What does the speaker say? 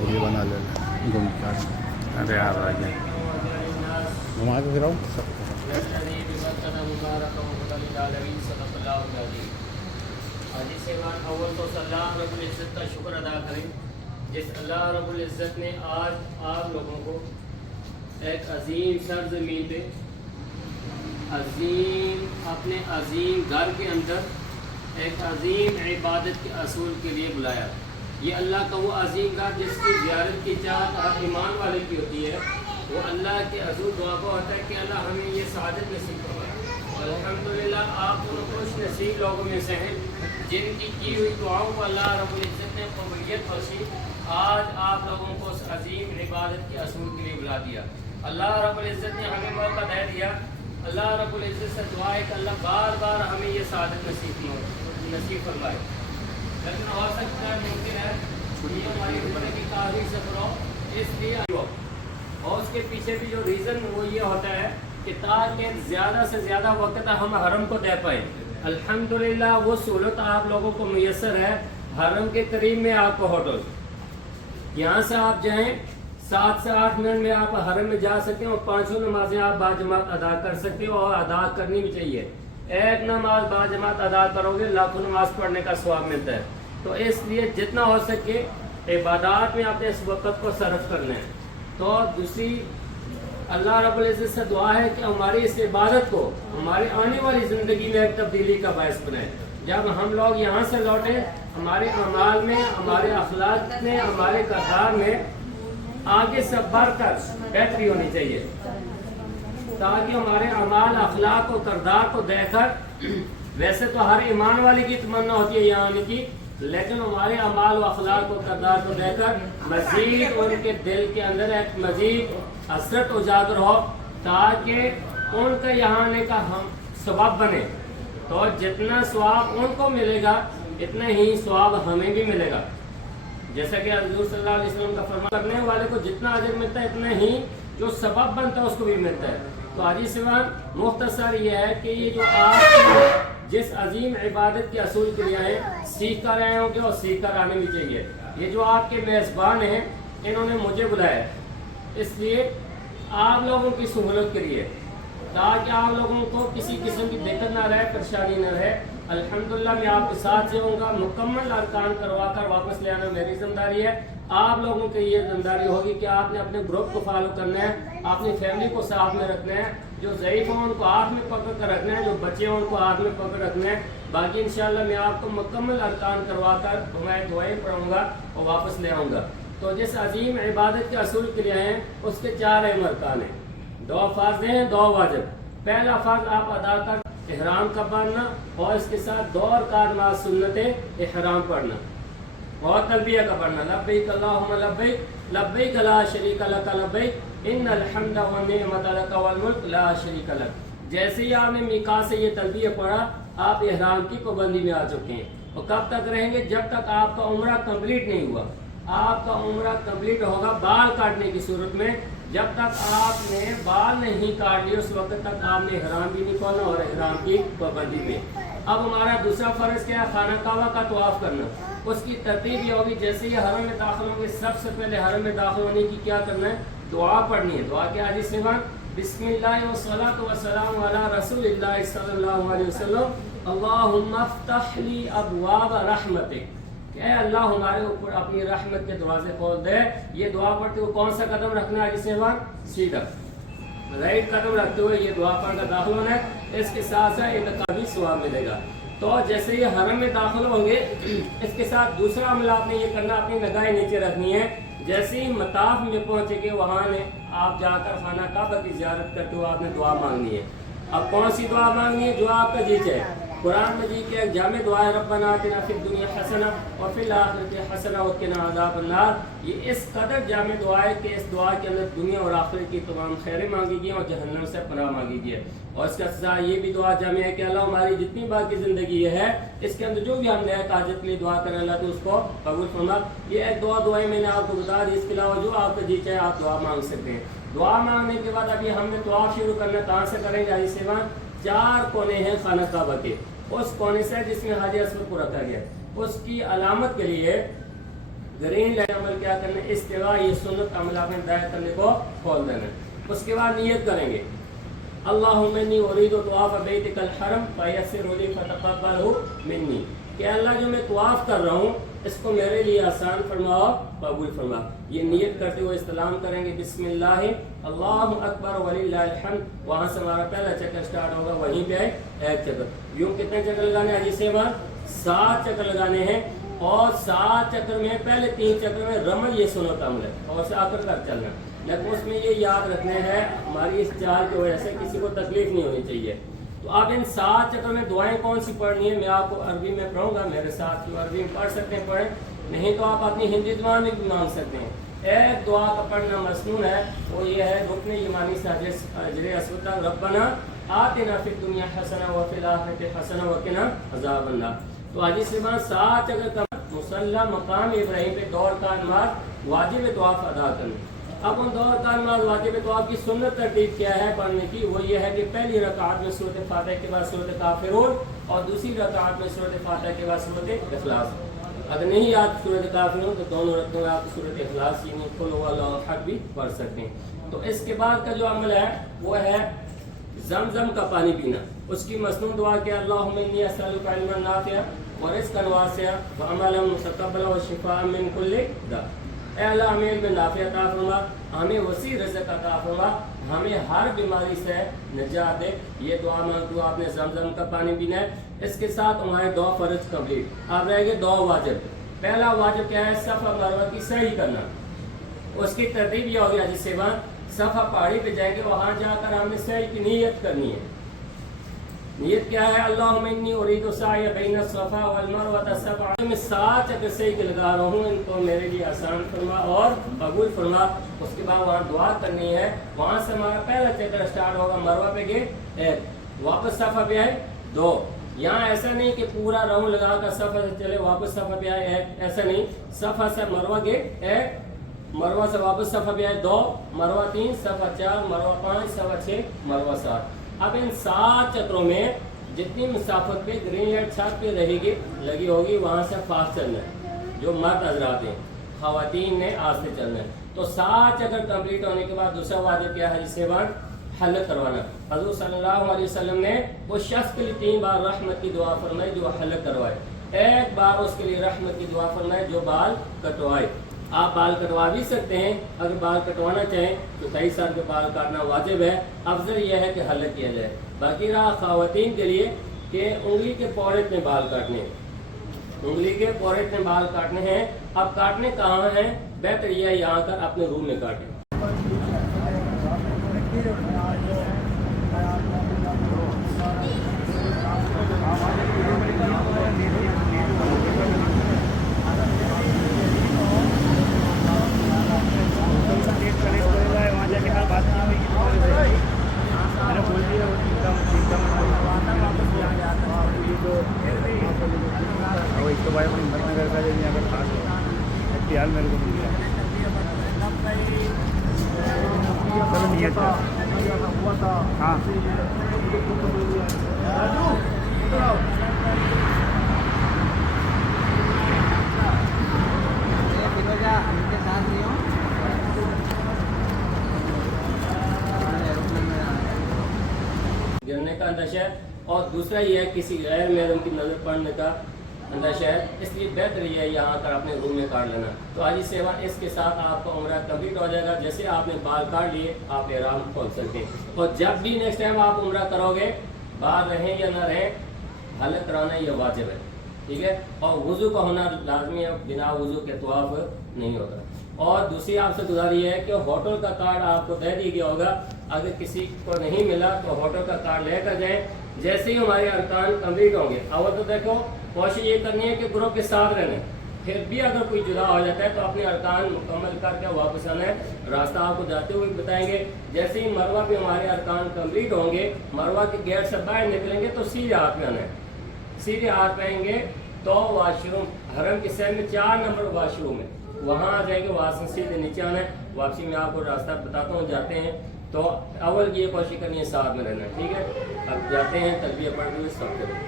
ये बना लेना घूम कर। अरे यार आगे घुमा के फिराऊँ अव्वल तो अल्लाह रब्बुल इज़्ज़त का शुक्र अदा करें जिस अल्लाह रब्बुल इज़्ज़त ने आज आप लोगों को एक अजीम सरज़मीन पे अजीम अपने अजीम घर के अंदर एक अजीम इबादत के असूल के लिए बुलाया। ये अल्लाह का वो अजीम घर जिसकी ज़ियारत की चाहत हर ईमान वाले की होती है। वो अल्लाह के अज़ूल दुआ को होता है कि अल्लाह हमें ये सआदत नसीब फरमाए। अल्हम्दुलिल्लाह आप दोनों खुश नसीब लोगों में से हैं जिनकी की हुई दुआओं को अल्लाह रब्बुल इज़्ज़त ने कबूलियत बख्शी। आज आप लोगों को उस अजीम इबादत के असूल के लिए बुला दिया। अल्लाह रब्बुल इज़्ज़त ने हमें मौका दे दिया। अल्लाह रब्बुल इज़्ज़त से दुआ है कि अल्लाह बार बार हमें ये सआदत नसीब फरमाए। लेकिन हो सकता है मुमकिन है ये हमारी उम्र की काफ़ी सफर हो, इसलिए और उसके पीछे भी जो रीज़न वो ये होता है कि ताकि ज़्यादा से ज़्यादा वक्त हम हरम को दे पाए। अल्हम्दुलिल्लाह वो सहूलत आप लोगों को मुयस्सर है। हरम के करीब में आपको होटल, यहाँ से आप जाएँ 7 से 8 मिनट में आप हरम में जा सकते हैं और 5 नमाजें आप बाजमात अदा कर सकते हो और अदा करनी भी चाहिए। एक नमाज बाजमात अदा करोगे लाखों नमाज पढ़ने का सवाब मिलता है। तो इसलिए जितना हो सके इबादत में अपने इस वक्त को सर्फ करना है। तो दूसरी अल्लाह रब्बुल इज़्ज़त से दुआ है कि हमारी इस इबादत को हमारी आने वाली ज़िंदगी में एक तब्दीली का बायस बनाए। जब हम लोग यहाँ से लौटें हमारे अमाल में, हमारे अखलाक में, हमारे किरदार में आगे से बढ़कर बेहतरी होनी चाहिए, ताकि हमारे अमाल, अखलाक और किरदार को देखकर वैसे तो हर ईमान वाले की तमन्ना होती है यहाँ आने की, लेकिन हमारे अमाल व अखलाक और किरदार को देखकर मज़ीद उनके दिल के अंदर एक मज़ीद हसरत उजागर हो, ताकि उनका यहाँ आने का हम सवाब बने। तो जितना सवाब उनको मिलेगा इतना ही सवाब हमें भी मिलेगा। जैसा कि हुज़ूर सल्लल्लाहु अलैहि वसल्लम का फरमान, करने वाले को जितना अजर मिलता है इतना ही जो सबब बनता है उसको भी मिलता है। तो हाजी साहब मुख्तसर ये है कि ये जो आप जिस अजीम इबादत के असूल के लिए आए सीख कर आए होंगे और सीख कर आने भी चाहिए। ये जो आपके मेज़बान हैं इन्होंने मुझे बुलाया इसलिए आप लोगों की सहूलत के लिए, ताकि आप लोगों को किसी किस्म की दिक्कत ना रहे, परेशानी ना रहे। अल्हम्दुलिल्लाह मैं आपके साथ रहूँगा। मुकम्मल अरकान करवा कर वापस ले आना मेरी जिम्मेदारी है। आप लोगों की ये जिम्मेदारी होगी कि आपने अपने ग्रुप को फॉलो करना है, अपनी फैमिली को साथ में रखना है, जो ज़ईफ़ हो उनको हाथ में पकड़ कर रखना है, जो बच्चे हों उनको हाथ में पकड़ रखना है। बाकी इंशाअल्लाह मैं आपको मुकम्मल अरकान करवा कर मैं दुआएं पढ़ूँगा और वापस ले आऊँगा। तो जिस अजीम इबादत के असूल के लिए हैं उसके 4 अहम अरकान हैं, 2 फ़र्ज़ हैं, 2 वाजिब। पहला फ़र्ज़ आप अदा कर इहराम का पढ़ना और इसके साथ 2 रकात नमाज सुन्नत इहराम पढ़ना और तलबिया का पढ़ना, लब्बैक अल्लाहुम्मा लब्बैक लब्बैक ला शरीका लक लब्बैक इन्नल हम्दा व निअमत लक वल मुल्क ला शरीका लक। जैसे ही आपने मीकात से ये तलबिया पढ़ा आप इहराम की पाबंदी में आ चुके हैं। और कब तक रहेंगे? जब तक आपका उम्रा कंप्लीट नहीं हुआ। आपका उम्रा कंप्लीट होगा बाल काटने की सूरत में। जब तक आपने बाल नहीं काट लिए उस वक्त तक आपने इहराम भी नहीं खोलना और इहराम की पाबंदी में। अब हमारा दूसरा फ़र्ज़ क्या है? खाना काबा का तवाफ़ करना। उसकी तरतीब ये होगी, जैसे ही हरम में दाखिल होंगे सबसे पहले हरम में दाखिल होने की क्या करना है? दुआ पढ़नी है। दुआ क्या है? सिवान बिस्मिल्लाह व सलातु व सलामु अला रसूलिल्लाह सल्लल्लाहु अलैहि वसल्लम अल्लाहुम्मा फ़्तह ली अबवाब रहमतिक। कि अल्लाह हमारे ऊपर अपनी रहमत के दरवाजे खोल दे। ये दुआ पढ़ते हुए कौन सा कदम रखना है? सेवान सीधा राइट कदम रखते हुए ये दुआ पढ़कर दाखिल होना है। इसके साथ साथ इनका भी सवाब मिलेगा। तो जैसे ही हरम में दाखिल होंगे इसके साथ दूसरा अमल आपने ये करना, अपनी निगाहें नीचे रखनी है। जैसे ही मताफ में पहुंचेंगे वहाँ ने आप जाकर खाना काबा की ज़ियारत करते हुए आपने दुआ मांगनी है। अब कौन सी दुआ मांगनी है? जो आपका जी चाहे। कुरान मजीद के एक जामे दुआ है, रब्बना आतिना फिद दुनिया हसना और फिल आखिरति हसना व क़िना अज़ाबन्नार। ये इस कदर जामे दुआ है कि इस दुआ के अंदर दुनिया और आखिरत की तमाम खैरें मांगी गई और जहन्नम से पनाह मांगी गई है। और इसके साथ ये भी दुआ जामे है कि अल्लाह हमारी जितनी बाकी ज़िंदगी है इसके अंदर जो भी हम नया ताजत के लिए दुआ करें अल्लाह तो उसको कबूल फरमा। ये एक दुआएं मैंने आपको बता दी। इसके अलावा जो आपका जी चाहे आप दुआ मांग सकते हैं। दुआ मांगने के बाद अभी हमने तवाफ़ शुरू करना, कहाँ से करेंगे? हाजी सेवान 4 कोने हैं खाना काबा के। उस कोने से जिसमें हाजी अस्वद को रखा गया उसकी अलामत के लिए ग्रीन लाइन अमल क्या करना है, इस्तिवा ये सुन्नत अमल आपने दायरे करने को खोल देना है। उसके बाद नियत करेंगे अल्लाहुम्मा इन्नी उरीदु तवाफ बैतिकल हरम फयस्सिर ली फतक़ब्बलहु मिन्नी, कि अल्लाह जो मैं तवाफ कर रहा हूँ इसको मेरे लिए आसान फरमाओ, कबूल फरमा। ये नियत करते हुए इस्लाम करेंगे बिस्मिल्लाह अल्लाहु अकबर वलिल्लाहिल हम्द, वहाँ से हमारा पहला चक्कर स्टार्ट होगा, वहीं पे है एक चक्कर। यूँ कितने चक्कर लगाने हैं, हदीस में 7 चक्कर लगाने हैं, और 7 चक्कर में पहले 3 चक्कर में रमल ये सुन्नत अमल है और से आकर कर चलना। लेकिन उसमें ये याद रखना है हमारी इस चाल की वजह से किसी को तकलीफ नहीं होनी चाहिए। तो आप इन 7 चक्कर में दुआएं कौन सी पढ़नी है मैं आपको अरबी में पढ़ूंगा, मेरे साथ जो अरबी में पढ़ सकते हैं पढ़ें, नहीं तो आप अपनी हिंदी ज़ुबान में भी मांग सकते हैं। एक दुआ का पढ़ना मसनून है, वो ये है रुकन ईमानी अजर असवद रब्बना आतिना फिद दुनिया हसना व फिल आखिरति हसना व क़िना अज़ाबन्नार। तो हदीस से 7 चक्कर का मुसल्ला मकाम इब्राहिम पे दौड़ का नमाज वाजिब तवाफ अदा करना। अब उन दौर का नमाज वाजिब तवाफ की सुन्नत तरतीब क्या है पढ़ने की, वो ये है कि पहली रकात में सूरत फातिहा के बाद सूरत काफिरून और दूसरी रकात में सूरत फातिहा के बाद सूरत इखलास। अगर नहीं याद सूरत काफिरून तो दोनों रकतों में आप सूरत इखलास यानी कुल हुवल्लाहु अहद भी पढ़ सकते हैं। तो इसके बाद का जो अमल है वो है ज़मज़म का पानी पीना। उसकी मसनून दुआ के अल्लाहुम्मा इन्नी अस्अलुका इल्मन नाफ़िअ व रिज़्क़न वासिअ व अमलन मुतक़ब्बलन व शिफ़ाअन मिन कुल्लि दा। ऐ अल्लाह हमें इल्म नाफ़िअ अता फरमा, हमें वसी रिज़्क़ अता फरमा, हमें हर बीमारी से निजात दे। ये दुआ मांगते आपने ज़मज़म का पानी पीना है। इसके साथ हमारे 2 फ़र्ज़ कंप्लीट। अब रह गए 2 वाजिब। पहला वाजिब क्या है, सफ़ा मरवा की सही करना। उसकी तरतीब ये होगी जिससे वहाँ सफ़ा पहाड़ी पे जाएंगे, वहाँ जाकर हमने सही की नीयत करनी है। नियत क्या है, अल्लाहुम्मा इन्नी उरीदु साय बैन सफ़ा वल मरवा सबअ, मैं 7 चक्कर सही के लगा रहा हूँ, इनको मेरे लिए आसान फरमा और कबूल फरमा। उसके बाद वहाँ दुआ करनी है, वहाँ से हमारा पहला चक्कर स्टार्ट होगा, मरवा पे गए 1, वापस सफ़ा पे आए 2। यहाँ ऐसा नहीं कि पूरा राउंड लगा कर सफ़ा से चले वापस सफ़ा पे आए 1, ऐसा नहीं। सफ़ा से मरवा गए 1, मरवा से वापस सफ़ा पे आए 2, मरवा 3, सफ़ा 4, मरवा 5, सफ़ा 6, मरवा 7। अब इन 7 चक्रों में जितनी मुसाफत पे ग्रीन लाइट छत पे रहेगी लगी होगी, वहाँ से फास्ट चलना है। जो मर्द हजरात हैं, ख़वातीन ने आस्ते चलना है। तो 7 चक्कर कंप्लीट होने के बाद दूसरा वाजिब क्या है, जिससे बाद हल्क करवाना। हज़रत सल्लल्लाहु अलैहि वसल्लम ने वो शख्स के लिए 3 बार रहमत की दुआ फरमाई जो हल्क करवाए, 1 बार उसके लिए रहमत की दुआ फरमाई जो बाल कटवाए। आप बाल कटवा भी सकते हैं, अगर बाल कटवाना चाहें तो 23 साल के बाल काटना वाजिब है। अफजल यह है कि हल्क किया जाए। बाकी रहा ख़वातीन के लिए कि उंगली के पौड़े में बाल काटने हैं, उंगली के पौड़े में बाल काटने हैं। अब काटने कहाँ हैं, बेहतर यह है यहाँ कर अपने रूम में काटें। तो भाई अपनी हिम्मतनगर का जब अगर खास है फिलहाल मेरे को मिल गया। चलो नियत हाँ गिरने का अंदाजा है, और दूसरा ये है किसी गैर महरम की नज़र पड़ने का अंदाजा है, इसलिए बेहतर ये है यहाँ कर अपने रूम में काट लेना। तो आज सेवा इसके साथ आपका उम्रा कंप्लीट हो जाएगा। जैसे आपने बाल काट लिए आप एहराम खोल सकते हैं। और जब भी नेक्स्ट टाइम आप उम्रा करोगे, बाहर रहें या ना रहें, हल्क कराना ये वाजिब है, ठीक है। और वुज़ू का होना लाजमी है, बिना वुज़ू के तवाफ नहीं होगा। और दूसरी आपसे गुजारिश है कि होटल का कार्ड आपको दे दिया गया होगा, अगर किसी को नहीं मिला तो होटल का कार्ड लेकर जाएं। जैसे ही हमारे अरकान कंप्लीट होंगे, अवल तो देखो कोशिश ये करनी है कि ग्रुप के साथ रहना, फिर भी अगर कोई जुदा हो जाता है तो अपने अरकान मुकम्मल करके वापस आना है। रास्ता आपको जाते हुए बताएंगे। जैसे ही मरवा पे हमारे अरकान कंप्लीट होंगे, मरवा के गेट से बाहर निकलेंगे तो सीधे हाथ में आना है। सीधे हाथ में आएंगे तो वाशरूम हरम के शहर में 4 नंबर वाशरूम है, वहाँ आ जाएंगे, वहाँ से सीधे नीचे आना है। वापसी में आपको रास्ता बताता हूँ, जाते हैं तो अव्वल ये कोशिश करनी है साथ में रहना, ठीक है। अब जाते हैं, तलबिया पढ़ते हुए सब करें।